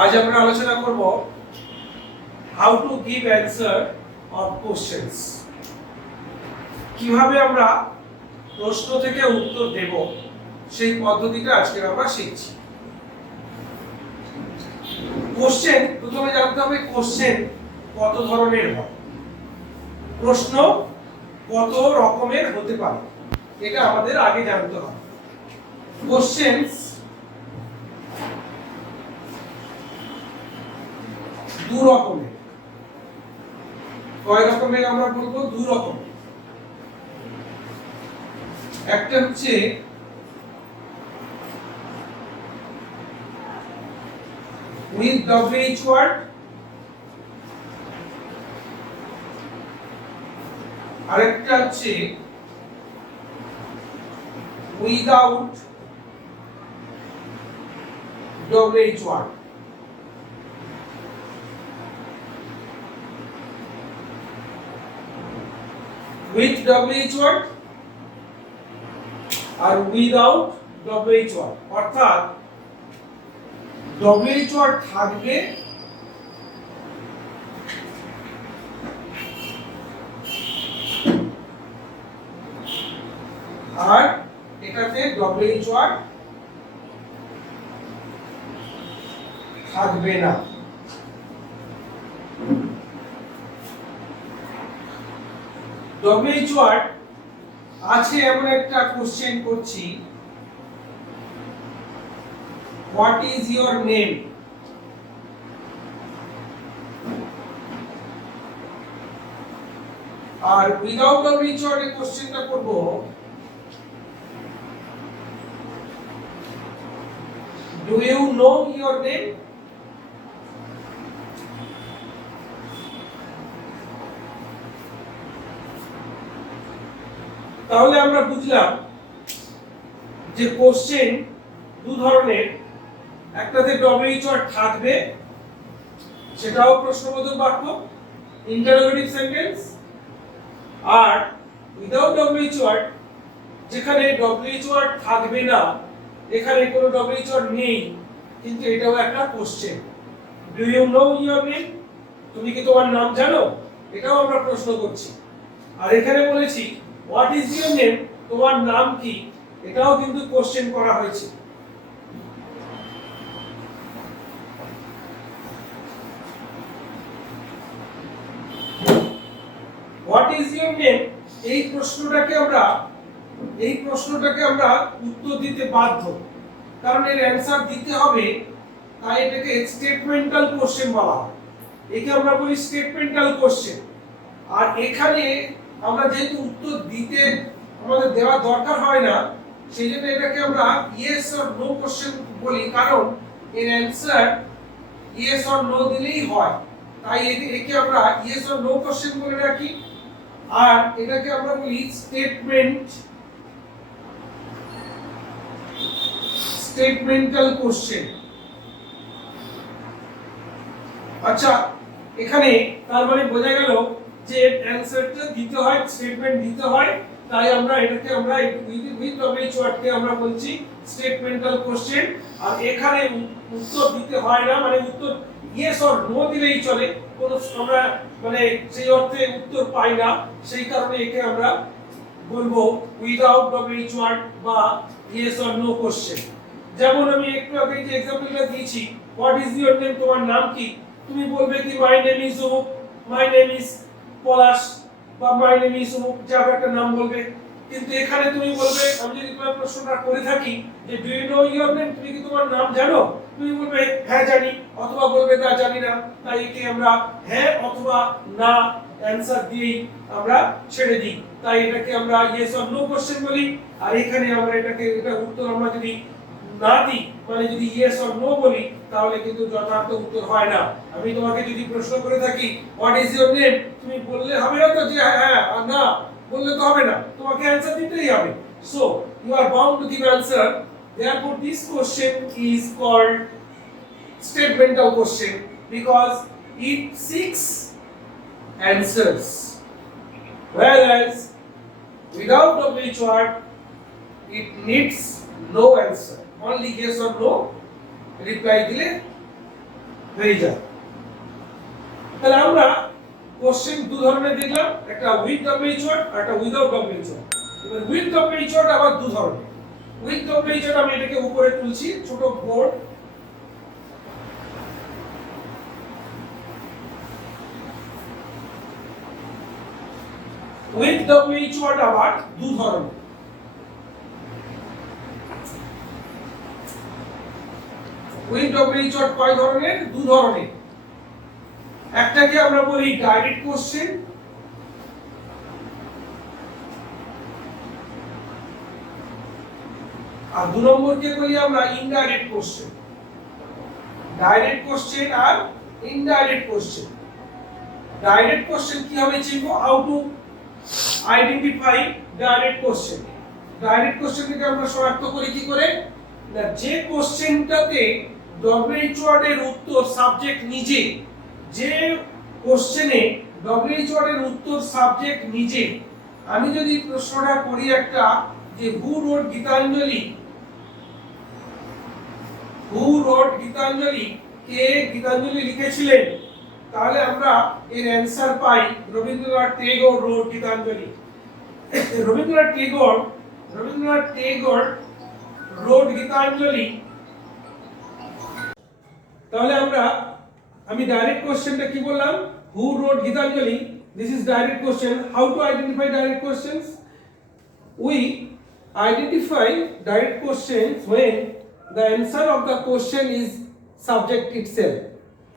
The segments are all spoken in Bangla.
আজ আমরা আলোচনা করব how to give answer of questions. কিভাবে আমরা প্রশ্ন থেকে উত্তর দেব সেই পদ্ধতিটা আজকে আমরা শিখছি। কোশ্চেন, প্রথমে জানতে হবে কোশ্চেন কত ধরনের হয়, প্রশ্ন কত রকমের হতে পারে, এটা আমাদের আগে জানতে হবে। কোশ্চেনস দু রকমের। কয় রকমের আমরা বলবো? দু রকম। একটা হচ্ছে উইথ WH ওয়ার্ড, আরেকটা হচ্ছে without WH word. with WH word আর without WH word, অর্থাৎ WH word থাকবে আর এটাতে WH word থাকবে না। WH word আছে এমন একটা কোশ্চেন করছি, হোয়াট ইজ ইওর নেম। আর উইদাউট WH word এর কোশ্চেনটা করব, do you know your name. তাহলে আমরা বুঝলাম যে কোশ্চেন দু ধরনের, একটাতে WH word থাকবে, সেটাও প্রশ্নবোধক বাক্য, ইন্টারোগেটিভ সেন্টেন্স, আর উইদাউট WH word যেখানে WH word থাকবে না, এখানে কোনো WH word নেই কিন্তু এটাও একটা question. Do you know your name, তুমি কি তোমার নাম জানো, এটাও আমরা প্রশ্ন করছি। আর এখানে বলেছি হোয়াট ইজ ইওর নেম, তোমার নাম কি, এটাও কিন্তু কোশ্চেন করা হয়েছে। হোয়াট ইজ ইওর নেম এই প্রশ্নটাকে আমরা উত্তর দিতে বাধ্য, কারণ এর অ্যানসার দিতে হবে, তাই এটাকে স্টেটমেন্টাল কোশ্চেন বলা হয়। একে আমরা বলি স্টেটমেন্টাল কোশ্চেন। আর এখানে আমরা যেহেতু উত্তর দিতে আমাদের দেওয়া দরকার হয় না, সেই জন্য এটাকে আমরা ইয়েস অর নো কোশ্চেন বলি, কারণ এর অ্যানসার ইয়েস অর নো দিলেই হয়, তাই একে আমরা ইয়েস অর নো কোশ্চেন বলে রাখি। আর এটাকে আমরা বলি স্টেটমেন্টাল কোশ্চেন। আচ্ছা, এখানে তার মানে বোঝা গেল যে অ্যানসারটা দিতে হয়, স্টেটমেন্ট দিতে হয়, তাই আমরা এটাকে আমরা উইথ WH ওয়ার্ড কে আমরা বলছি স্টেটমেন্টাল কোশ্চেন। আর এখানে উত্তর দিতে হয় না, মানে উত্তর ইয়েস অর নো দিলেই চলে, কোনো আমরা মানে সেই অর্থে উত্তর পাই না, সেই কারণে একে আমরা বলবো উইদাউট WH ওয়ার্ড বা ইয়েস অর নো কোশ্চেন। যেমন আমি একটু আগে যে এক্সাম্পলটা দিয়েছি, হোয়াট ইজ ইওর নেম, তোমার নাম কি, তুমি বলবে কি মাই নেম ইজ অমুক, মাই নেম ইজ পলাশ, বা মাই নেম ইজ অমুক, যা একটা নাম বলবে। কিন্তু এখানে তুমি বলবে, আমি যদি তোমার প্রশ্নটা করে থাকি যে do you know your name, তুমি কি তোমার নাম জানো, তুমি বলবে হ্যাঁ জানি, অথবা বলবে না জানি না। তাই একে আমরা হ্যাঁ অথবা না অ্যানসার দিয়েই আমরা ছেড়ে দিই, তাই এটাকে আমরা ইয়েস অর নো কোশ্চেন বলি। আর এখানে আমরা এটা উত্তর আমরা যদি না দিই, মানে যদি ইয়েস অর নো বলি, তাহলে কিন্তু যথার্থ উত্তর হয় না। আমি তোমাকে যদি প্রশ্ন করে থাকি হোয়াট ইজ ইওর নেম, তুমি বললে হবে না তো যে হ্যাঁ আর না বললে তো হবে না, তোমাকে অ্যানসার দিতেই হবে। So you are bound to give answer, therefore this question is called statemental question because it seeks answers, whereas without WH word it needs no answer, only yes or no reply দিলে হয়ে যায়। তাহলে আমরা কোশ্চেন দু ধরনের দেখলাম, একটা উইথ ডব্লিউএইচ ওয়ার্ড আর একটা উইদাউট ডব্লিউএইচ ওয়ার্ড। এবার উইথ ডব্লিউএইচ ওয়ার্ড আবার দু ধরনের। উইথ ডব্লিউএইচ ওয়ার্ড আমি এটাকে উপরে তুলছি ছোট বোর্ড, উইথ ডব্লিউএইচ ওয়ার্ড আবার দু ধরনের। উইথ ডব্লিউএইচ ওয়ার্ড কয় ধরনের? দু ধরনের। একটাকে আমরা বলি ডাইরেক্ট কোশ্চেন, আর দু নম্বরকে বলি আমরা ইনডাইরেক্ট কোশ্চেন। ডাইরেক্ট কোশ্চেন আর ইনডাইরেক্ট কোশ্চেন। ডাইরেক্ট কোশ্চেন কিভাবে চিনব? How to identify direct question. Direct কোশ্চেনকে আমরা শনাক্ত করি কি করে? না, যে কোশ্চেনটাতে ডব্লিউএইচ ওয়ার্ডের উত্তর সাবজেক্ট নিজে, যে কোশ্চেনে ডব্লিউএইচ ওয়ার্ডের উত্তর সাবজেক্ট নিজে। আমি যদি প্রশ্নটা করি একটা যে who wrote Gitanjali, who wrote Gitanjali, কে গীতাঞ্জলি লিখেছিলেন, তাহলে আমরা এর অ্যানসার পাই রবীন্দ্রনাথ টেগোর রোড গীতাঞ্জলি। রবীন্দ্রনাথ টেগোর রোড গীতাঞ্জলি। তাহলে আমি ডাইরেক্ট কোশ্চেনটা কি বললাম? Who wrote Gitanjali. This is direct question. How to identify direct questions? We identify direct questions when the answer of the question is subject itself.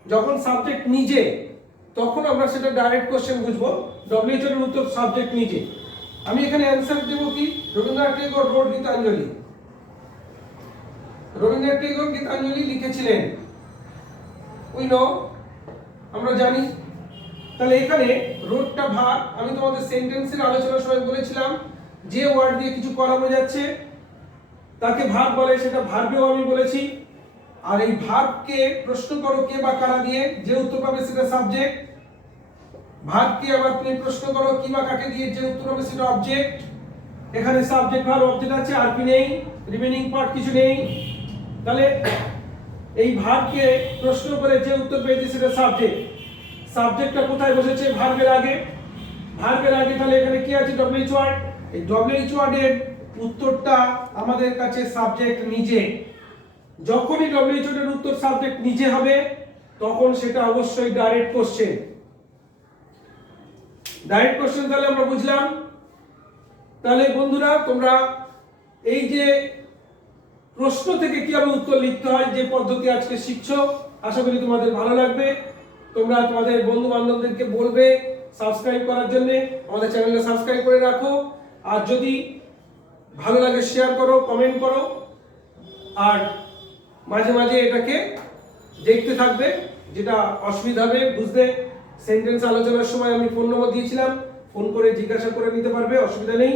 যখন সাবজেক্ট নিজে, তখন আমরা সেটা ডাইরেক্ট কোশ্চেন বুঝবো। ডব্লিউএইচ এর উত্তর সাবজেক্ট নিজে। আমি এখানে অ্যানসার দেব কি? রবীন্দ্রনাথ টেগোর রোড গীতাঞ্জলি। রবীন্দ্রনাথ টেগোর গীতাঞ্জলি লিখেছিলেন, উই নো, আমরা জানি। তাহলে এখানে রোডটা ভাগ। আমি তোমাদের সেন্টেন্সের আলোচনার সময় বলেছিলাম যে ওয়ার্ড দিয়ে কিছু করা বোঝাচ্ছে তাকে ভার্ব বলে, সেটা ভার্বেও আমি বলেছি। আর এই ভার্বকে প্রশ্ন করো কে বা কারা দিয়ে, যে উত্তর পাবে সেটা সাবজেক্ট। ভার্বকে আবার তুমি প্রশ্ন করো কি বা কাকে দিয়ে, যে উত্তর হবে সেটা অবজেক্ট। এখানে সাবজেক্ট ভার্ব অবজেক্ট আছে, আর কি নেই, রিমেইনিং পার্ট কিছু নেই। তাহলে এই ভার্বকে প্রশ্ন করে যে উত্তর পেয়েছে সেটা সাবজেক্ট। সাবজেক্টটা কোথায় বসেছে? ভার্বের আগে। ভার্বের আগে তাহলে এখানে কি আছে? WH word. এই ডব্লিউএইচ ওয়ার্ডের উত্তরটা আমাদের কাছে সাবজেক্ট নিজে। যখনই ডব্লিউএইচ ওয়ার্ডের উত্তর সাবজেক্ট নিজে হবে তখন সেটা অবশ্যই ডাইরেক্ট কোশ্চেন। ডাইরেক্ট কোশ্চেন তাহলে আমরা বুঝলাম। তাহলে বন্ধুরা, তোমরা এই যে প্রশ্ন থেকে কিভাবে উত্তর লিখতে হয় যে পদ্ধতি আজকে শিখছো, আশা করি তোমাদের ভালো লাগবে। তোমরা তোমাদের বন্ধু বান্ধবদেরকে বলবে সাবস্ক্রাইব করার জন্য। আমাদের চ্যানেলটা সাবস্ক্রাইব করে রাখো। আর যদি ভালো লাগে শেয়ার করো, কমেন্ট করো, আর মাঝে মাঝে এটাকে দেখতে থাকবে। যেটা অসুবিধা হবে বুঝতে, সেন্টেন্স আলোচনার সময় আমি ফোন নম্বর দিয়েছিলাম, ফোন করে জিজ্ঞাসা করে নিতে পারবে, অসুবিধা নেই।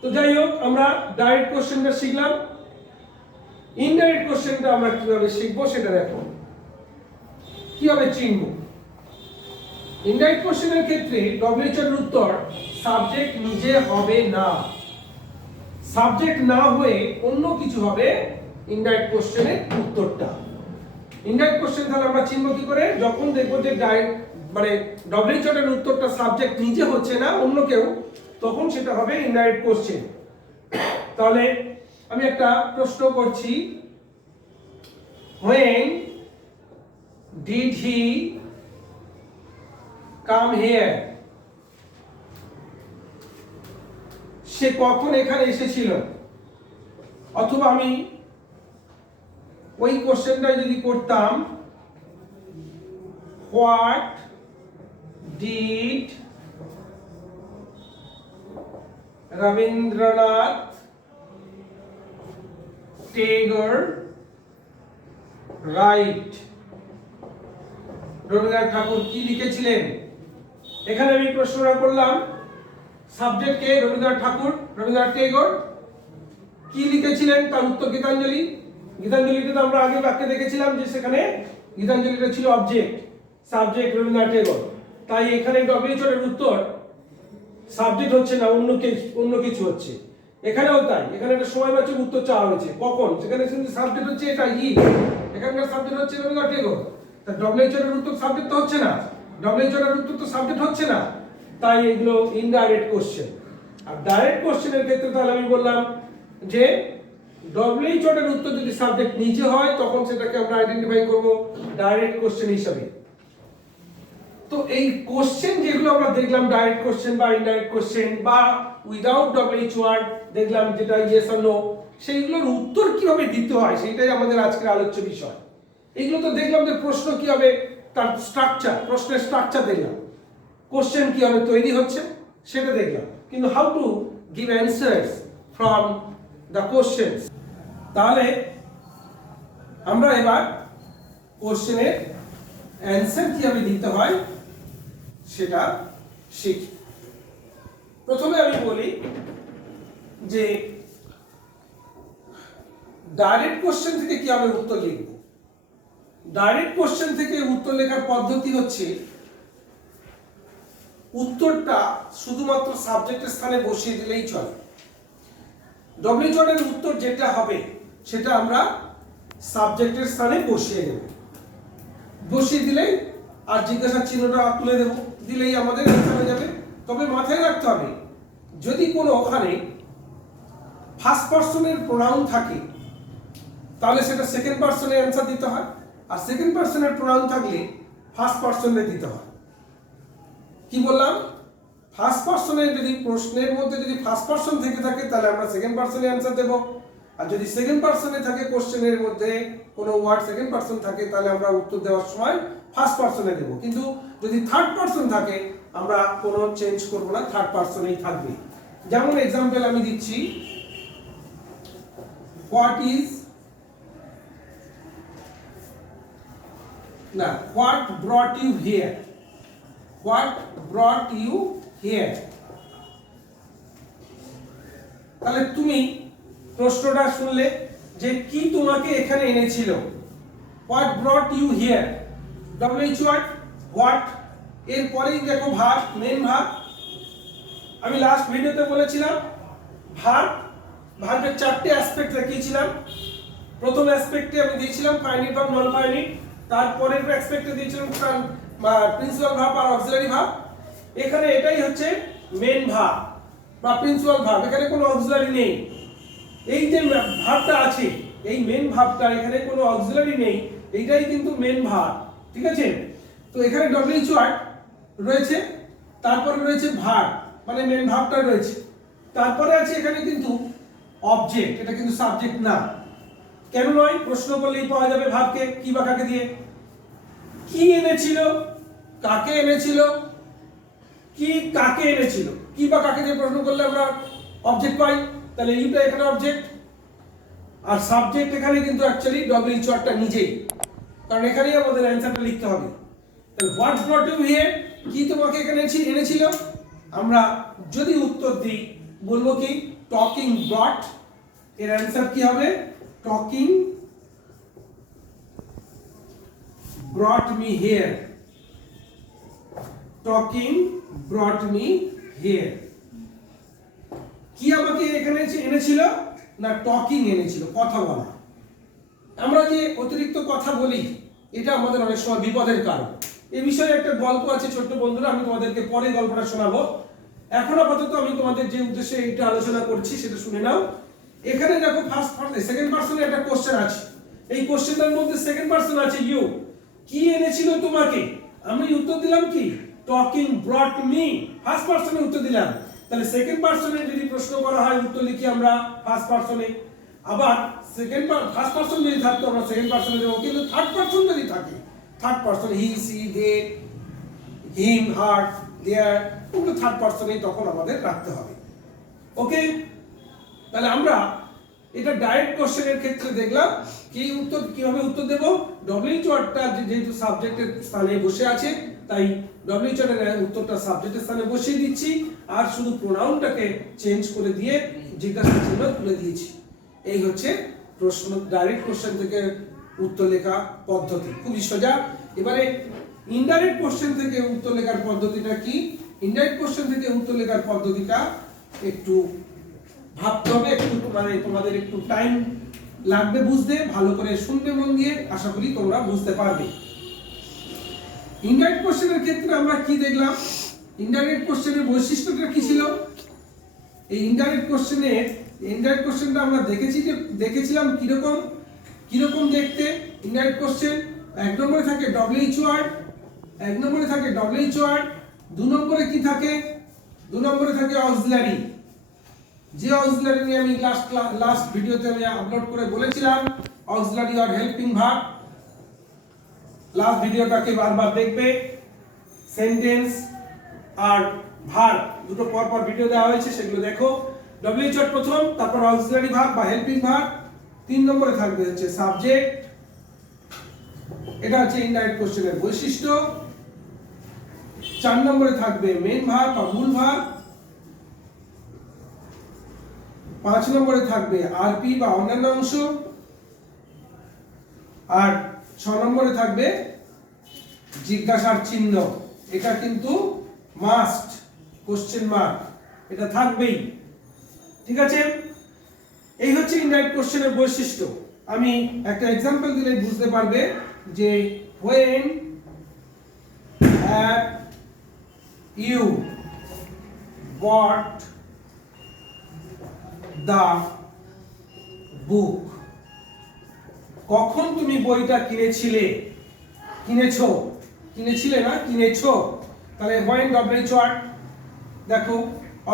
তো যাই হোক, আমরা ডাইরেক্ট কোশ্চেনটা শিখলাম। ইনডাইরেক্ট কোশ্চেনটা আমরা কিভাবে শিখবো সেটা দেখো, কিভাবে চিনব। ইনডাইরেক্ট কোশ্চেনের ক্ষেত্রে ডব্লিউএইচ এর উত্তর সাবজেক্ট নিজে হবে না। সাবজেক্ট না হয়ে অন্য কিছু হবে ইনডাইরেক্ট কোশ্চেনের উত্তরটা। ইনডাইরেক্ট কোশ্চেন তাহলে আমরা চিনব কি করে? যখন দেখব যে মানে ডব্লিউএইচ এর উত্তরটা সাবজেক্ট নিজে হচ্ছে না, অন্য কেউ, তখন সেটা হবে ইনডাইরেক্ট কোশ্চেন। তাহলে আমি একটা প্রশ্ন করছি, when did he come here? সে কখন এখানে এসেছিল? অথবা আমি ওই কোশ্চেনটা যদি করতাম, what did Rabindranath Tagore write? Rabindranath ঠাকুর কি লিখেছিলেন? এখানে আমি প্রশ্নটা করলাম, সাবজেক্ট কে? রবীন্দ্রনাথ ঠাকুর, রবীন্দ্রনাথ টেগোর। কি লিখেছিলেন? তার উত্তর গীতাঞ্জলি। গীতাঞ্জলিতে তো আমরা আগে বাক্যে দেখেছিলাম যে সেখানে গীতাঞ্জলিটা ছিল অবজেক্ট, সাবজেক্ট রবীন্দ্রনাথ টেগোর। তাই এখানে ডব্লিউএইচ এর উত্তর সাবজেক্ট হচ্ছে না, অন্য কিছু হচ্ছে। এখানেও তাই, এখানে একটা সময়বাচক উত্তর চাওয়া হয়েছে, কখন, সেখানে কিন্তু সাবজেক্ট হচ্ছে এটা ই, এখানকার সাবজেক্ট হচ্ছে রবীন্দ্রনাথ টেগোর। তা ডব্লিউএইচআর এর উত্তর সাবজেক্ট তো হচ্ছে না, ডব্লিউএইচআর এর উত্তর তো সাবজেক্ট হচ্ছে না, তাই এগুলো ইনডাইরেক্ট কোশ্চেন। আর ডাইরেক্ট কোশ্চেনের ক্ষেত্রে তাহলে আমি বললাম যে ডব্লিউএইচআর এর উত্তর যদি সাবজেক্ট নিচে হয় তখন সেটাকে আমরা আইডেন্টিফাই করব ডাইরেক্ট কোশ্চেন হিসেবে। তো এই কোশ্চেন যেগুলো আমরা দেখলাম ডাইরেক্ট কোশ্চেন বা ইনডাইরেক্ট কোশ্চেন বা উইদাউট ডব্লিউএইচআর দেখলাম যেটা ইয়েস আর নো, সেইগুলোর উত্তর কিভাবে দিতে হয় সেটাই আমাদের আজকের আলোচ্য বিষয়। এগুলো তো দেখলাম যে প্রশ্ন কিভাবে তার স্ট্রাকচার, প্রশ্নের স্ট্রাকচার দেখলাম, কোশ্চেন কিভাবে তৈরি হচ্ছে সেটা দেখলাম, কিন্তু how to give answers from the questions. তাহলে আমরা এবার কোশ্চেনের অ্যান্সার কিভাবে দিতে হয় সেটা শিখি। প্রথমে আমি বলি যে ডাইরেক্ট কোশ্চেন থেকে কিভাবে উত্তর লিখব। ডাইরেক্ট কোশ্চেন থেকে উত্তর লেখার পদ্ধতি হচ্ছে উত্তরটা শুধুমাত্র সাবজেক্টের স্থানে বসিয়ে দিলেই চলে। ডব্লিউএইচআর এর উত্তর যেটা হবে সেটা আমরা সাবজেক্টের স্থানে বসিয়ে দেব, বসিয়ে দিলেই আর জিজ্ঞাসা চিহ্নটা তুলে দেব, দিলেই আমাদের অ্যান্সার হয়ে যাবে। তবে মাথায় রাখতে হবে যদি কোনো ওখানে ফার্স্ট পারসনের প্রোনাউন থাকে তাহলে সেটা সেকেন্ড পারসনে অ্যান্সার দিতে হয়, আর সেকেন্ড পারসনের প্রোনাউন থাকলে ফার্স্ট পারসনে দিতে হয়। কি বললাম? ফার্স্ট পারসনে যদি প্রশ্নের মধ্যে যদি ফার্স্ট পারসন থেকে থাকে তাহলে আমরা সেকেন্ড পারসনে অ্যান্সার দেব, আর যদি সেকেন্ড পারসনে থাকে কোশ্চেনের মধ্যে কোনো ওয়ার্ড সেকেন্ড পারসন থাকে তাহলে আমরা উত্তর দেওয়ার সময় ফার্স্ট পারসনে দেব। কিন্তু যদি থার্ড পারসন থাকে আমরা কোনো চেঞ্জ করব না, থার্ড পারসনেই থাকবে। যেমন एग्जांपल আমি দিচ্ছি, হোয়াট ইজ না what brought you here, what brought you here. তাহলে তুমি প্রশ্নটা শুনলে যে কি তোমাকে এখানে এনেছিল, what brought you here, WHR what, এর পরেই দেখো ভার্ব, মেন ভার্ব। আমি লাস্ট ভিডিওতে বলেছিলাম ভার্বের চারটে অ্যাসপেক্ট দেখিয়েছিলাম। প্রথম অ্যাসপেক্টে আমি দিয়েছিলাম ফাইনাইট ভার্ব, নন ফাইনাইট, তারপরের অ্যাসপেক্টে দিয়েছিলাম প্রিন্সিপাল ভার্ব আর অক্সিলারি ভার্ব। এখানে এটাই হচ্ছে মেন ভার্ব বা প্রিন্সিপাল ভার্ব, এখানে কোনো অক্সিলারি নেই। এই যে ভার্বটা আছে, এই মেন ভার্বটা, এখানে কোনো অক্সিলারি নেই, এইটাই কিন্তু মেন ভার্ব, ঠিক আছে? তো এখানে ডব্লিউএইচআর রয়েছে, তারপরে রয়েছে ভার্ব মানে মেন ভার্বটা রয়েছে, তারপরে আছে এখানে কিন্তু অবজেক্ট, এটা কিন্তু সাবজেক্ট না। কেন নয়? প্রশ্ন করলেই পাওয়া যাবে ভার্বকে, কি বা কাকে দিয়ে। কি এনেছিল, কাকে এনেছিল, কি কাকে এনেছিল, কি বা কাকে দিয়ে প্রশ্ন করলে আমরা অবজেক্ট পাই, তাহলে ইউটা এখানে অবজেক্ট, আর সাবজেক্ট এখানে কিন্তু অ্যাকচুয়ালি ডব্লিউএইচআরটা নিজেই, কারণ এখানেই আমাদের অ্যানসারটা লিখতে হবে। তাহলে হোয়াট ব্রট ইউ হিয়ার, কি তোমাকে এখানে এনেছিল, আমরা যদি উত্তর দিই বলবো কি টকিং ব্রট, এর অ্যানসার কি হবে talking ব্রট me here, talking ব্রট me here. কি আমাকে এখানে এনেছিল না টকিং এনেছিল, কথা বলা। আমরা যে অতিরিক্ত কথা বলি এটা আমাদের অনেক সময় বিপদের কারণ। এই বিষয়ে একটা গল্প আছে ছোট্ট বন্ধুরা, আমি তোমাদেরকে পরে গল্পটা শোনাবো। এখন আপাতত আমি তোমাদের যে উদ্দেশ্যে এটা আলোচনা করছি সেটা শুনে নাও। এখানে দেখো সেকেন্ড পারসনে একটা কোশ্চেন আছে, এই কোশ্চেনটার মধ্যে সেকেন্ড পারসন আছে ইউ। কি এনেছিল তোমাকে, আমি উত্তর দিলাম কি টকিং ব্রট মি, ফার্স্ট পারসনে উত্তর দিলাম। তাহলে সেকেন্ড পারসনে যদি প্রশ্ন করা হয় উত্তর লিখি আমরা ফার্স্ট পারসনে, আবার ফার্স্ট পারসন যদি থাকতো আমরা সেকেন্ড পারসনে দেবো। কিন্তু থার্ড পারসন যদি থাকে, থার্ড পারসন হি সি দে হিম হার দেয়ার, ওগুলো থার্ড পারসনেই তখন আমাদের রাখতে হবে। ওকে, তাহলে আমরা এটা ডাইরেক্ট কোশ্চেনের ক্ষেত্রে দেখলাম কি উত্তর কিভাবে উত্তর দেব। ডব্লিউএইচআরটা যেহেতু সাবজেক্টের স্থানে বসে আছে তাই ডব্লিউএইচআর এর উত্তরটা সাবজেক্টের স্থানে বসিয়ে দিচ্ছি, আর শুধু প্রোনাউনটাকে চেঞ্জ করে দিয়ে জিজ্ঞাসা চিহ্ন তুলে দিয়েছি। এই হচ্ছে প্রশ্ন ডাইরেক্ট কোশ্চেন থেকে উত্তর লেখা পদ্ধতি, খুবই সোজা। এবারে ইনডাইরেক্ট কোশ্চেন থেকে উত্তর লেখার পদ্ধতিটা কি? ইনডাইরেক্ট কোশ্চেন থেকে উত্তর লেখার পদ্ধতিটা একটু ভাবতে হবে, একটু মানে তোমাদের একটু টাইম লাগবে বুঝতে, ভালো করে শুনবে মন দিয়ে, আশা করি তোমরা বুঝতে পারবে। ইনডাইরেক্ট কোশ্চেনের ক্ষেত্রে আমরা কি দেখলাম? ইনডাইরেক্ট কোশ্চেনের বৈশিষ্ট্যটা কি ছিল? এই ইনডাইরেক্ট কোশ্চেনটা আমরা দেখেছিলাম কিরকম দেখতে ইনডাইরেক্ট কোশ্চেন। এক নম্বরে থাকে ডব্লিউএইচ ওয়ার্ড, দু নম্বরে কি থাকে? দু নম্বরে থাকে অক্সিলারি। যে অক্সিলারি নিয়ে আমি লাস্ট ভিডিওতে আমি আপলোড করে বলেছিলাম, অক্সিলারি আর হেল্পিং ভার্ব। লাস্ট ভিডিওটাকে বারবার দেখবে। সেন্টেন্স আর ভার্ব দুটো পর ভিডিও দেওয়া হয়েছে, সেগুলো দেখো। ডব্লিউএইচ ওয়ার্ড প্রথম, তারপর অক্সিলারি ভার্ব বা হেল্পিং ভার্ব, 3 নম্বরে থাকবে হচ্ছে সাবজেক্ট। এটা হচ্ছে ইনডাইরেক্ট কোশ্চেনের বৈশিষ্ট্য। 4 নম্বরে থাকবে মেইন ভার্ব বা মূল ভার্ব। 5 নম্বরে থাকবে আরপি বা অন্যান্য অংশ। আর 6 নম্বরে থাকবে জিজ্ঞাসার চিহ্ন। এটা কিন্তু মাস্ট, কোশ্চেন মার্ক, এটা থাকবেই। ঠিক আছে, এই হচ্ছে ইনডাইরেক্ট কোশ্চেনের বৈশিষ্ট্য। আমি একটা एग्जांपल দিলে বুঝতে পারবে যে when have you bought the book? কখন তুমি বইটা কিনেছিলে না কিনেছো। তাহলে when ডব্লিউএইচ ওয়ার্ড দেখো,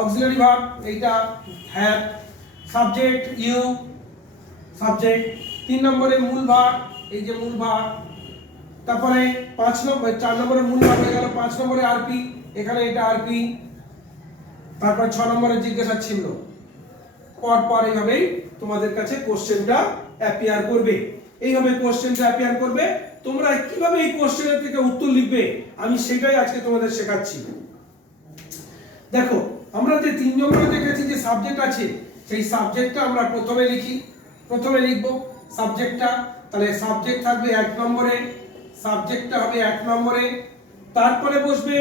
অক্সিলারি ভার্ব এইটা হ্যাভ, সাবজেক্ট ইউ, সাবজেক্ট। 3 নম্বরে মূল ভার্ব, এই যে মূল ভার্ব। তারপরে 4 নম্বরে মূল ভার্ব হয়ে গেল, 5 নম্বরে আরপি, এখানে এটা আরপি। তারপর 6 নম্বরে জিজ্ঞাসার চিহ্ন। পর এইভাবেই তোমাদের কাছে কোশ্চেনটা অ্যাপিয়ার করবে। এইভাবে কোশ্চেনটা অ্যাপিয়ার করবে। তোমরা কিভাবে এই কোশ্চেনের থেকে উত্তর লিখবে আমি সেটাই আজকে তোমাদের শেখাচ্ছি। দেখো, আমরা যে 3 নম্বরে দেখেছি যে সাবজেক্ট আছে, সেই সাবজেক্টটা আমরা প্রথমে লিখব সাবজেক্টটা। তাহলে সাবজেক্ট থাকবে 1 নম্বরে, সাবজেক্টটা হবে 1 নম্বরে। তারপরে বসবে,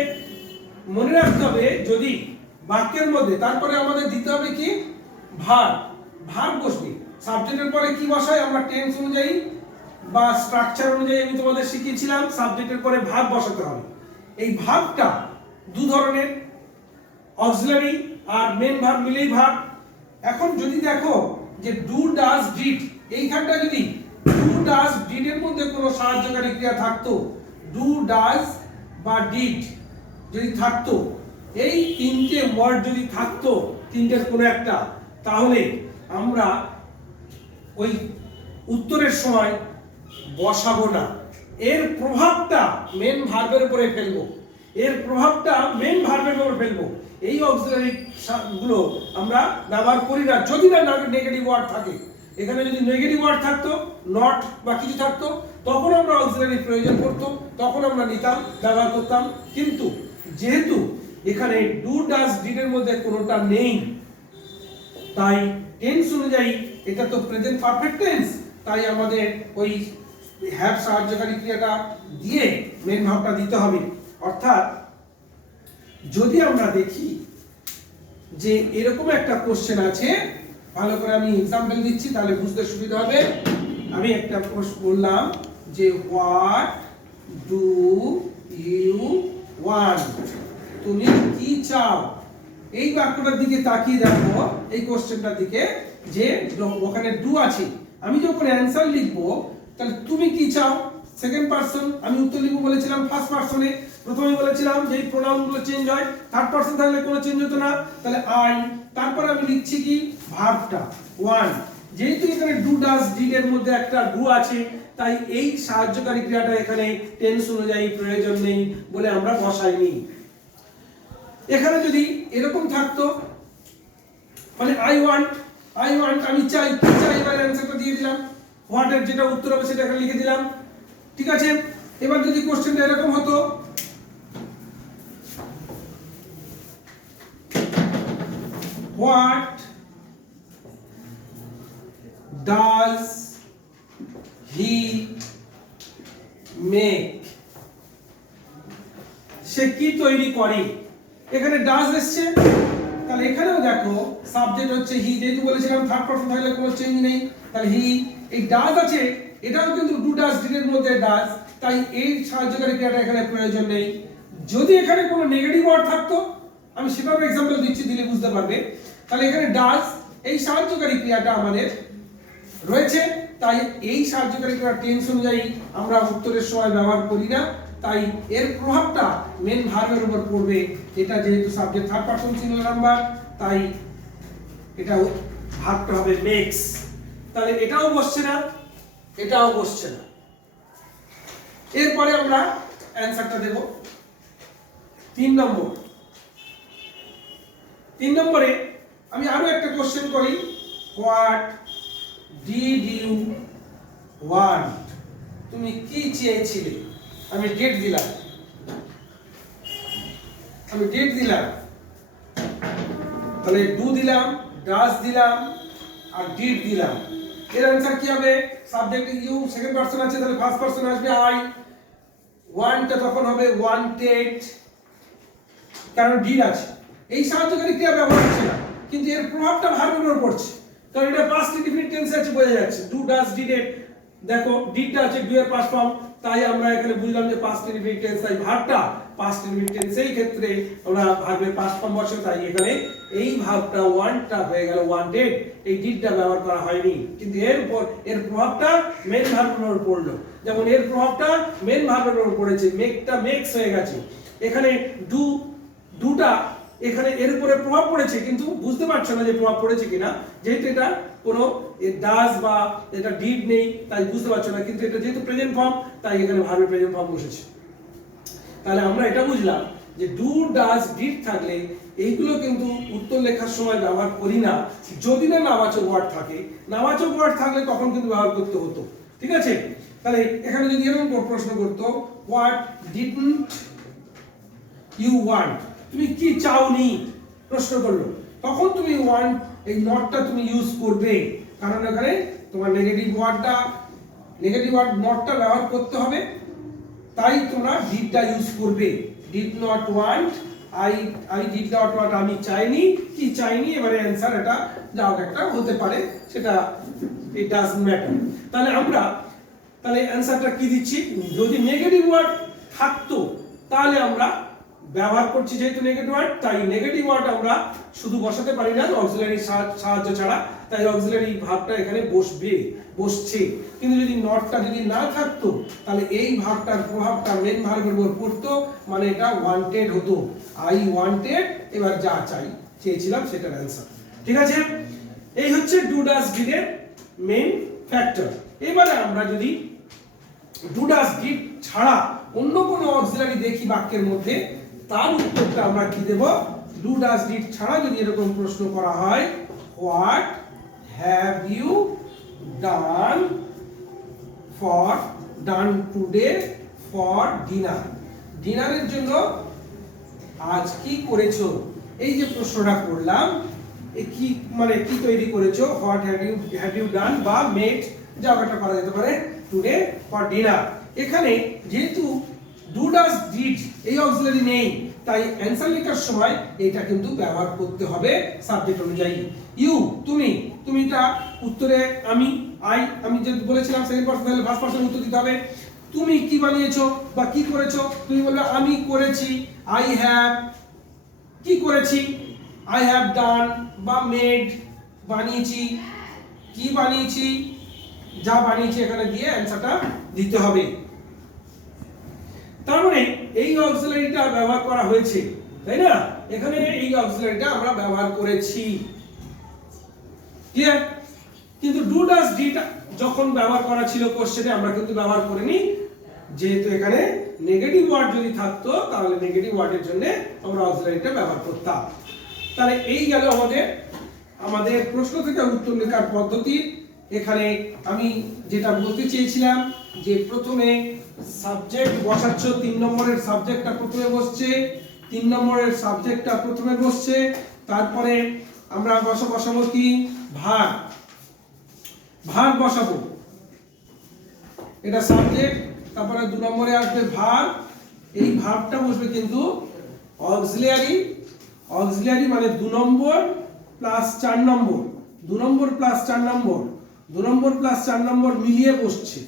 মনে রাখতে হবে যদি বাক্যের মধ্যে, তারপরে আমাদের দিতে হবে কি ভার্ব বসবে। সাবজেক্টের পরে কি বসায় আমরা টেন্স অনুযায়ী বা স্ট্রাকচার অনুযায়ী আমি তোমাদের শিখিয়েছিলাম, সাবজেক্টের পরে ভার্ব বসাতে হবে। এই ভার্বটা দু ধরনের, অক্সিলারি আর মেন ভার্ব মিলেই ভার্ব। এখন যদি দেখো যে ডু ডাজ ডিড, এইখানটা যদি ডু ডাজ ডিড এর মধ্যে কোনো সাহায্যকারী ক্রিয়া থাকতো, ডু ডাজ বা ডিড যদি থাকতো, এই তিনটে ওয়ার্ড যদি থাকতো, তিনটের কোনো একটা, তাহলে আমরা ওই উত্তরের সময় বসাবো না। এর প্রভাবটা মেন ভার্বের উপরে ফেলবো, এই অক্সিলারি গুলো আমরা ব্যবহার করি না যদি না নেগেটিভ ওয়ার্ড থাকে। এখানে যদি নেগেটিভ ওয়ার্ড থাকতো, নট বা কিছু থাকতো, তখন আমরা অক্সিলারি প্রয়োজন পড়তো, তখন আমরা নিতাম, ব্যবহার করতাম। কিন্তু যেহেতু এখানে ডু ডাজ ডিড এর মধ্যে কোনোটা নেই, তাই টেন্স অনুযায়ী এটা তো প্রেজেন্ট পারফেক্ট টেন্স, তাই আমাদের ওই হ্যাভ সাহায্যকারী ক্রিয়াটা দিয়ে মেন ভার্বটা দিতে হবে। অর্থাৎ যদি আমরা দেখি যে এরকম একটা কোশ্চেন আছে, ভালো করে আমি एग्जांपल দিচ্ছি তাহলে বুঝতে সুবিধা হবে। আমি একটা প্রশ্ন বললাম যে হোয়াট ডু ইউ ওয়ান্ট, তুমি কি চাও। এই বাক্যটার দিকে তাকিয়ে দেখো, এই কোশ্চেনটার দিকে, যে ওখানে ডু আছে। আমি যখন অ্যানসার লিখবো তাহলে তুমি কি চাও, সেকেন্ড পারসন, আমি উত্তর লিখবো বলেছিলাম ফার্স্ট পারসনে। প্রথমে বলেছিলাম যে এই প্রোনাউনগুলো চেঞ্জ হয়, থার্ড পারসন থাকলে কোনো চেঞ্জ হতো না, তাহলে আই। তারপর আমি লিখছি কি ভার্বটা ওয়ান। যেহেতু এখানে ডু ডাজ ডিড এর মধ্যে একটা ডু আছে, তাই এই সাহায্যকারী ক্রিয়াটা এখানে টেন্স অনুযায়ী প্রয়োজন নেই বলে আমরা বসাইনি। এখানে যদি এরকম থাকতো, মানে আই ওয়ান্ট, আমি চাই, কি চাই, এবার অ্যানসারটা দিয়ে দিলাম, হোয়াট এর যেটা উত্তর হবে সেটা এখানে লিখে দিলাম। ঠিক আছে, এবার যদি কোশ্চেনটা এরকম হতো, হোয়াট ডাজ হি মেক, সে কি তৈরি করে। এখানে ডাজ এসছে, তাহলে এখানেও দেখো সাবজেক্ট হচ্ছে হি, যেহেতু বলেছিলাম থার্ড পারসন থাকলে কোনো চেঞ্জ নেই, তাহলে হি। এই ডাজ আছে, এটাও কিন্তু ডু ডাজ ডিড এর মধ্যে ডাজ, তাই এই সাহায্যকারী ক্রিয়াটা এখানে প্রয়োজন নেই। যদি এখানে কোনো নেগেটিভ ওয়ার্ড থাকতো, আমি সেটাও এক্সাম্পল দিচ্ছি, দিলে বুঝতে পারবে। তাহলে এখানে ডাজ এই সাহায্যকারী ক্রিয়াটা আমাদের রয়েছে, তাই এই সাহায্যকারী ক্রিয়া টেন্স অনুযায়ী আমরা উত্তরের সময় ব্যবহার করি না, তাই এর প্রভাবটা মেন ভার্বের উপর পড়বে। এটা যেহেতু subject third person singular number, তাই এটা ভার্বটা হবে মেক্স। তাহলে এটাও বসছে না, এটাও বসছে না। এরপরে আমরা অ্যানসারটা দেব 3 নম্বর। 3 নম্বরে আমি আরো একটা কোশ্চেন করি, হোয়াট ডিড ইউ ওয়ান্ট, তুমি কি চেয়েছিলে। আমি ডেট দিলাম, তাহলে ডু দিলাম, ডাজ দিলাম আর ডিড দিলাম। এর आंसर কি হবে? সাবজেক্ট ইউ, সেকেন্ড পারসন আছে, তাহলে ফার্স্ট পারসন আসবে আই। ওয়ান্টটা তখন হবে ওয়ান্টেড, কারণ ডিড আছে। এই সাহায্যকারী ক্রিয়া ব্যবহার হচ্ছে না, কিন্তু এর প্রভাবটা ভার্বের উপর পড়ছে, কারণ এটা পাস্ট ইনডিফিনিট টেন্সে আছে, বোঝা যাচ্ছে। ডু ডাজ ডিড এর দেখো ডিডটা আছে ডু এর পাস্ট ফর্ম, তাই আমরা এখানে বুঝলাম যে পাস্ট ইনডিফিনিট টেন্স, তাই ভার্বটা পাস্ট ইনডিফিনিট টেন্স। এই ক্ষেত্রে আমরা ভার্বের পাস্ট ফর্ম বসে, তাই এখানে এই ভার্বটা ওয়ান্টটা হয়ে গেল ওয়ান্টেড, এই ডিডটা ব্যবহার করা হয়নি, কিন্তু এর উপর এর প্রভাবটা মেন ভার্বের উপর পড়লো। যেমন এর প্রভাবটা মেন ভার্বের উপর পড়েছে, মেকটা মেক্স হয়ে গেছে। এখানে ডুটা এখানে এর উপরে প্রভাব পড়েছে, কিন্তু বুঝতে পারছো না যে প্রভাব পড়েছে কিনা, যেহেতু এটা কোনো ডাজ বা এটা ডিড নেই, তাই বুঝতে পারছো না। কিন্তু এটা যেহেতু প্রেজেন্ট ফর্ম, তাই এখানে ভার্বের প্রেজেন্ট ফর্ম বসেছে। তাহলে আমরা এটা বুঝলাম যে ডু ডাজ ডিড থাকলে এইগুলো কিন্তু উত্তর লেখার সময় ব্যবহার করি না, যদি না নাবাচক ওয়ার্ড থাকে। নাবাচক ওয়ার্ড থাকলে তখন কিন্তু ব্যবহার করতে হতো, ঠিক আছে। তাহলে এখানে যদি এরকম প্রশ্ন করতো, হোয়াট ডিডন্ট ইউ ওয়ান্ট, তুমি কি চাওনি প্রশ্ন করলো, তখন তুমি ওয়ান্ট এই নটটা তুমি ইউজ করবে, কারণ এখানে তোমার নেগেটিভ ওয়ার্ড নটটা ব্যবহার করতে হবে, তাই তোমরা ডিডটা ইউজ করবে। Did not want, I did not want, আমি চাইনি, কি চাইনি। এবারে অ্যানসার এটা যাও একটা হতে পারে, সেটা ইট ডাজন্ট ম্যাটার। তাহলে আমরা অ্যানসারটা কি দিচ্ছি, যদি নেগেটিভ ওয়ার্ড থাকতো তাহলে আমরা ব্যবহার করছি, যেহেতু নেগেটিভ ওয়ার্ড, তাই নেগেটিভ ওয়ার্ড আমরা শুধু বসাতে পারি না অক্সিলারি সাহায্য ছাড়া, তাই অক্সিলারি ভার্বটা এখানে বসছে। কিন্তু যদি নটটা যদি না থাকতো, তাহলে এই ভার্বটার প্রভাবটা মেন ভার্বের উপর পড়তো, মানে এটা ওয়ান্টেড হতো। আই ওয়ান্টেড, এবার যা চেয়েছিলাম সেটার অ্যানসার, ঠিক আছে। এই হচ্ছে ডু ডাজ ডিড এর মেইন ফ্যাক্টর। এবারে আমরা যদি ডু ডাজ ডিড ছাড়া অন্য কোনো অক্সিলারি দেখি বাক্যের মধ্যে, তার উত্তরটা আমরা কি দেব? ডু ডাজ ডিড ছাড়া যদি এরকম প্রশ্ন করা হয়, what have you done today for dinner, ডিনারের জন্য আজ কি করেছো। এই যে প্রশ্নটা করলাম, কি মানে কি তৈরি করেছো, হোয়াট হ্যাভ ইউ ডান বা মেড, যা একটা করা যেতে পারে টুডে ফর ডিনার। এখানে যেহেতু ডু ডাজ ডিড এই অক্সিলারি নেই, তাই অ্যানসার লেখার সময় এটা কিন্তু ব্যবহার করতে হবে সাবজেক্ট অনুযায়ী। ইউ তুমিটা উত্তরে আমি যে বলেছিলাম সেকেন্ড পারসন, তাহলে ফার্স্ট পারসন উত্তর দিতে হবে। তুমি কি বানিয়েছো বা কি করেছো, তুমি বলবে আমি করেছি। আই হ্যাভ কি করেছি, আই হ্যাভ ডান বা মেড বানিয়েছি, কি বানিয়েছি, যা বানিয়েছি এখানে দিয়ে অ্যানসারটা দিতে হবে। তার মানে এই অক্সিলারিটা ব্যবহার করা হয়েছে, তাই না? এখানে এই অক্সিলারিটা আমরা ব্যবহার করেছি, ক্লিয়ার। কিন্তু ডু ডাজ ডিড যখন ব্যবহার করা ছিল কোশ্চেনে, আমরা কিন্তু ব্যবহার করিনি, যেহেতু এখানে নেগেটিভ ওয়ার্ড যদি থাকতো তাহলে নেগেটিভ ওয়ার্ডের জন্য আমরা অক্সিলারিটা ব্যবহার করতাম। তাহলে এই গেল আমাদের প্রশ্ন থেকে উত্তর লেখার পদ্ধতি। এখানে আমি যেটা বলতে চেয়েছিলাম যে প্রথমে সাবজেক্ট বসাচ্ছ, 3 নম্বরের সাবজেক্টটা প্রথমে বসছে, 3 নম্বরের সাবজেক্টটা প্রথমে বসছে, তারপরে আমরা বসাবো কি ভার্ব বসাবো, এটা সাবজেক্ট, তারপরে 2 নম্বরে আসবে ভার্ব। এই ভার্বটা বসবে কিন্তু অক্সিলিয়ারি মানে 2 নম্বর প্লাস 4 নম্বর, 2 নম্বর প্লাস 4 নম্বর 2 নম্বর প্লাস 4 নম্বর মিলিয়ে বসছে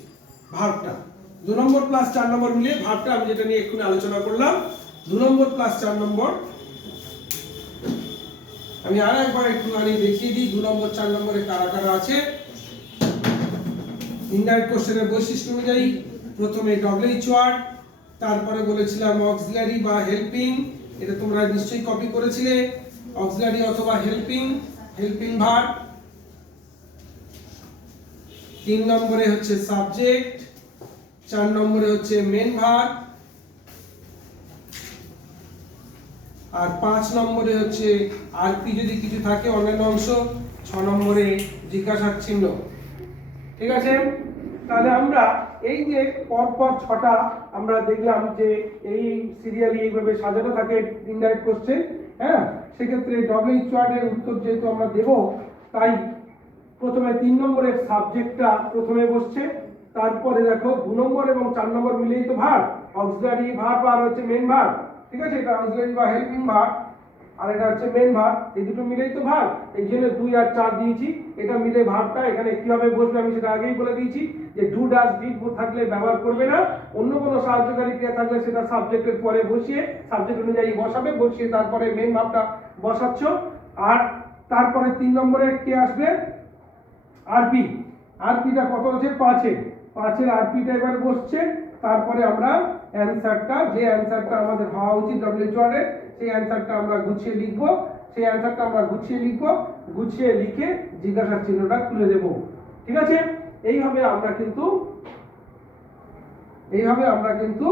ভার্বটা। 2 নম্বর প্লাস 4 নম্বর মিলিয়ে ভার্বটা আমি যেটা নিয়ে এক্ষুনি আলোচনা করলাম, 2 নম্বর প্লাস 4 নম্বর। আমি আর একবার একটুখানি দেখিয়ে দিই 2 নম্বর 4 নম্বরে কারা কারা আছে। ইনডাইরেক্ট কোশ্চেনের বৈশিষ্ট্য অনুযায়ী প্রথমে ডব্লিউএইচ ওয়ার্ড, তারপরে বলেছিলাম অক্সিলারি বা হেল্পিং, এটা তোমরা নিশ্চয়ই কপি করেছিলে, অক্সিলারি অথবা হেল্পিং, হেল্পিং ভার্ব। 3 নম্বরে হচ্ছে সাবজেক্ট, 4 নম্বরে হচ্ছে মেন ভার্ব, আর 5 নম্বরে হচ্ছে আরপি যদি কিছু থাকে অন্যান্য অংশ, 6 নম্বরে জিজ্ঞাসার চিহ্ন। ঠিক আছে, তাহলে আমরা এই যে পরপর 6টা আমরা দেখলাম যে এই সিরিয়ালি এইভাবে সাজানো থাকে ইনডাইরেক্ট কোশ্চেন। হ্যাঁ, সেক্ষেত্রে ডব্লিউএইচ ওয়ার্ডের উত্তর যেহেতু আমরা দেব, তাই প্রথমে 3 নম্বরের সাবজেক্টটা প্রথমে বসছে, তারপরে দেখো 2 নম্বর এবং 4 নম্বর মিলেই তো ভার্ব, অক্সিলারি ভার্ব আর হচ্ছে মেন ভার্ব। ঠিক আছে, এটা অক্সিলারি বা হেল্পিং ভার্ব আর এটা হচ্ছে মেন ভার্ব, এই দুটো মিলেই তো ভার্ব, এই জন্য 2 আর 4 দিয়েছি। এটা মিলে ভার্বটা এখানে কিভাবে বসবে আমি সেটা আগেই বলে দিয়েছি যে ডু ডাজ ডিড থাকলে ব্যবহার করবে না, অন্য কোনো সাহায্যকারী ক্রিয়া থাকলে সেটা সাবজেক্টের পরে বসিয়ে সাবজেক্ট অনুযায়ী বসাবে, বসিয়ে তারপরে মেন ভার্বটা বসাচ্ছ। আর তারপরে 3 নম্বরে কে আসবে, আরপি। আরপিটা কত আছে, 5-এর আরপিটা এবার বসছে। তারপরে আমরা অ্যানসারটা, যে অ্যানসারটা আমাদের হওয়া উচিত ডব্লিউএইচ ওয়ার্ডের, সেই অ্যানসারটা আমরা গুছিয়ে লিখব। সেই অ্যানসারটা আমরা গুছিয়ে লিখব, গুছিয়ে লিখে জিজ্ঞাসার চিহ্নটা তুলে দেব। ঠিক আছে, এইভাবে আমরা কিন্তু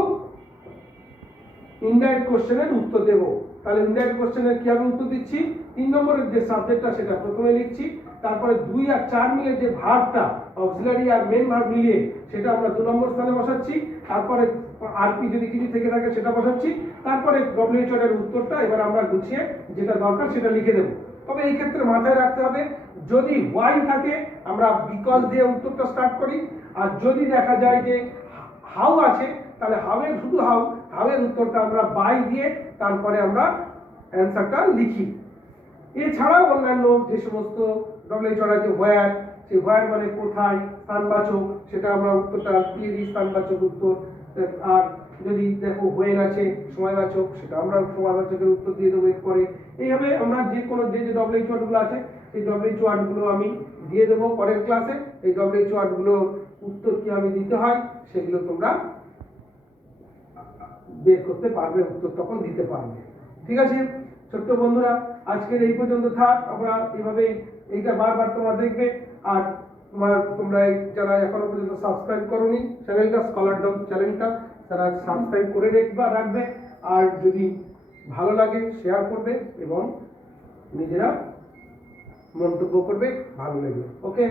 ইনডাইরেক্ট কোশ্চেনের উত্তর দেব। তাহলে ইনডাইরেক্ট কোশ্চেনের কিভাবে উত্তর দিচ্ছি, 3 নম্বরের যে সাবজেক্টটা সেটা প্রথমে লিখছি, তারপরে 2 আর 4 মিলে যে ভার্বটা অক্সিলারি আর মেন ভার্ব মিলিয়ে সেটা আমরা 2 নম্বর স্থানে বসাচ্ছি, তারপরে আরপি যদি কিছু থেকে থাকে সেটা বসাচ্ছি, তারপরে ডব্লিউএইচ ওয়ার্ডের উত্তরটা এবার আমরা গুছিয়ে যেটা দরকার সেটা লিখে দেব। তবে এই ক্ষেত্রে মাথায় রাখতে হবে, যদি ওয়াই থাকে আমরা বিকজ দিয়ে উত্তরটা স্টার্ট করি, আর যদি দেখা যায় যে হাউ আছে তাহলে শুধু হাউ এর উত্তরটা আমরা বাই দিয়ে তারপরে আমরা অ্যানসারটা লিখি। এছাড়াও অন্যান্য যে সমস্ত ডব্লিউএইচ ওয়ার্ড আছে, হোয়ার, সেই হোয়ার মানে কোথায়, স্থানবাচক, সেটা আমরা উত্তরটা দিয়ে দিই স্থানবাচক উত্তর। আর যদি দেখো হোয়েন আছে সময়বাচক, সেটা আমরা সময়বাচকের উত্তর দিয়ে দেবো এরপরে। এইভাবে আমরা যে কোনো যে ডব্লিউএইচ ওয়ার্ডগুলো আছে সেই ডব্লিউএইচ ওয়ার্ডগুলো আমি দিয়ে দেবো পরের ক্লাসে। এই ডব্লিউএইচ ওয়ার্ডগুলোর উত্তর কিভাবে দিতে হয় সেগুলো তোমরা বের করতে পারবে, উত্তর তখন দিতে পারবে। ঠিক আছে ছোট্ট বন্ধুরা, আজকের এই পর্যন্ত থাক। আমরা এইভাবে এইটা বারবার তোমরা দেখবে। আর তোমরা যারা এখনো পর্যন্ত সাবস্ক্রাইব করোনি চ্যানেলটা, স্কলারডম চ্যানেলটা, তারা সাবস্ক্রাইব করে রাখবে। আর যদি ভালো লাগে শেয়ার করবে এবং নিজেরা মন্তব্য করবে ভালো লাগবে। ওকে।